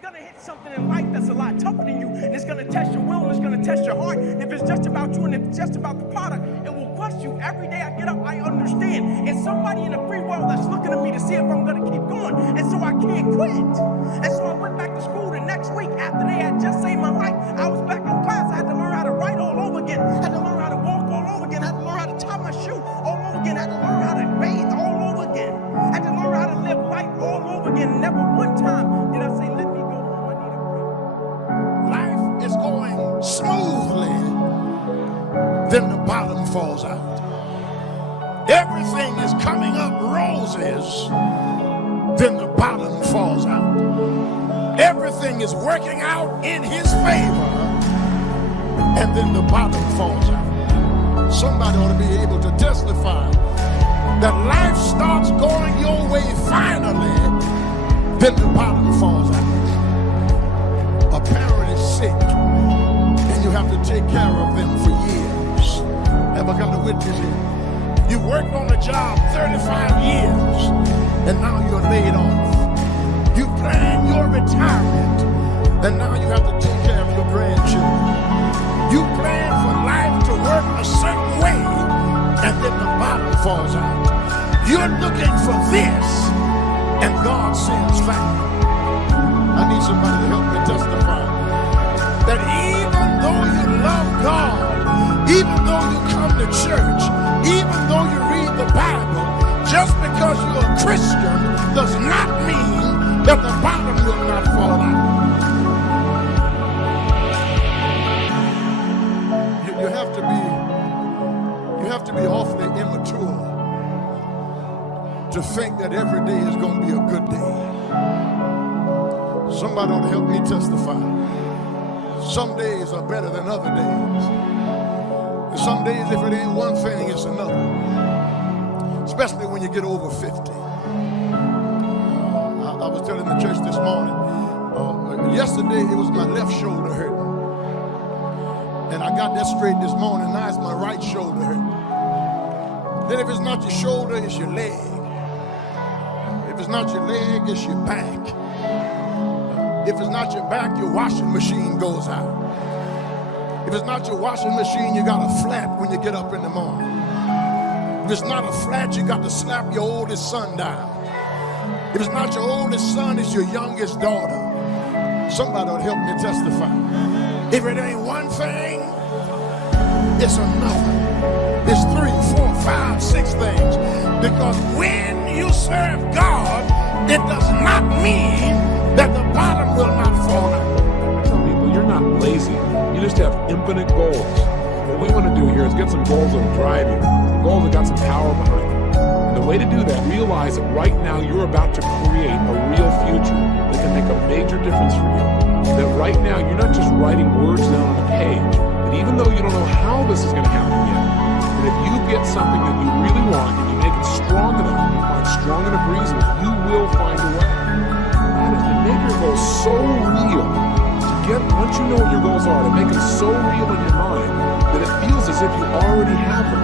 you're going to hit something in life that's a lot tougher than you, and it's going to test your will, and it's going to test your heart. If it's just about you and if it's just about the product, it will crush you. Every day I get up, I understand. And somebody in the free world that's looking at me to see if I'm going to keep going. And so I can't quit. And so I went back to school the next week after they had just saved my life. I was back in class. I had to learn how to write all over again. I had to learn how to walk all over again. I had to learn how to tie my shoe all over again. I had to learn how to bathe all over again. I had to learn how to live life all over again. Never one time did I say, let me go home. I need a break. Life is going smoothly, then the bottom falls out. Everything is coming up roses, then the bottom falls out. Everything is working out in his favor, and then the bottom falls out. Somebody ought to be able to testify that life starts going your way finally, then the bottom falls out. A parent is sick, and you have to take care of them for years. Ever got a witness here? You worked on the job 35 years, and now you're laid off. You plan your retirement, and now you have to take care of your grandchildren. You plan for life to work a certain way, and then the bottom falls out. You're looking for this, and God sends family. I need somebody to help me testify that even though you love God, even though you come to church, even though you read the Bible, just because you're a Christian does not mean that the bottom will not fall out. You have to be awfully immature to think that every day is going to be a good day. Somebody ought to help me testify. Some days are better than other days. And some days, if it ain't one thing, it's another. Especially when you get over 50. I was telling the church this morning, yesterday it was my left shoulder hurting. And I got that straight this morning. Now it's my right shoulder hurting. Then if it's not your shoulder, it's your leg. If it's not your leg, it's your back. If it's not your back, your washing machine goes out. If it's not your washing machine, you got a flat when you get up in the morning. If it's not a flat, you got to slap your oldest son down. If it's not your oldest son, it's your youngest daughter. Somebody will help me testify. If it ain't one thing, it's another. It's 3, 4, 5, 6 things. Because when you serve God, it does not mean that the bottom will not fall out. Tell people you're not lazy. You just have infinite goals. What we want to do here is get some goals that will drive you. Some goals that got some power behind them. And the way to do that, realize that right now you're about to create a real future that can make a major difference for you. That right now you're not just writing words down on a page. That even though you don't know how this is going to happen yet, that if you get something that you really want and you make it strong enough, and you find strong enough reasons, you will find a way. And if you make your goals so real, once you know what your goals are, to make them so real in your mind that it feels as if you already have them.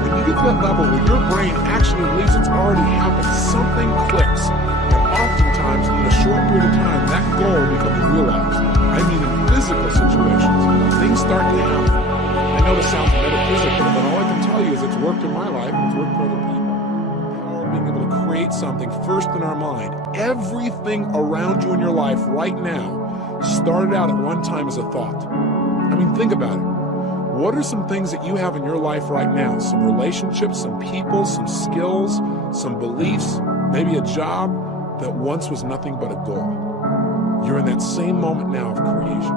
When you get to that level where your brain actually believes it's already happened, something clicks. And oftentimes, in a short period of time, that goal becomes realized. I mean, in physical situations, things start to happen. I know this sounds metaphysical, but all I can tell you is it's worked in my life and it's worked for other people. Being able to create something first in our mind. Everything around you in your life right now started out at one time as a thought. I mean, think about it. What are some things that you have in your life right now? Some relationships, some people, some skills, some beliefs, maybe a job that once was nothing but a goal. You're in that same moment now of creation.